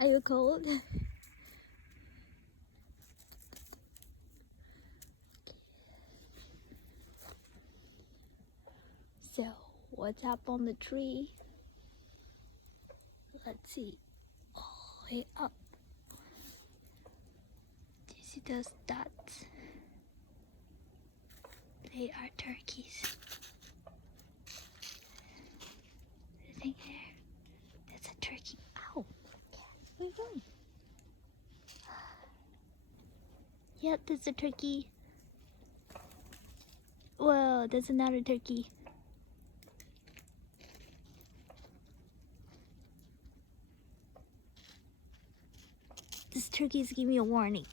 Are you cold? So, what's up on the tree? Let's see. All the way up. Do you see those dots? They are turkeys. The thing there, that's a turkey. Ow! Where are you going? Yep, that's a turkey. Whoa, that's another turkey. This turkey is giving me a warning.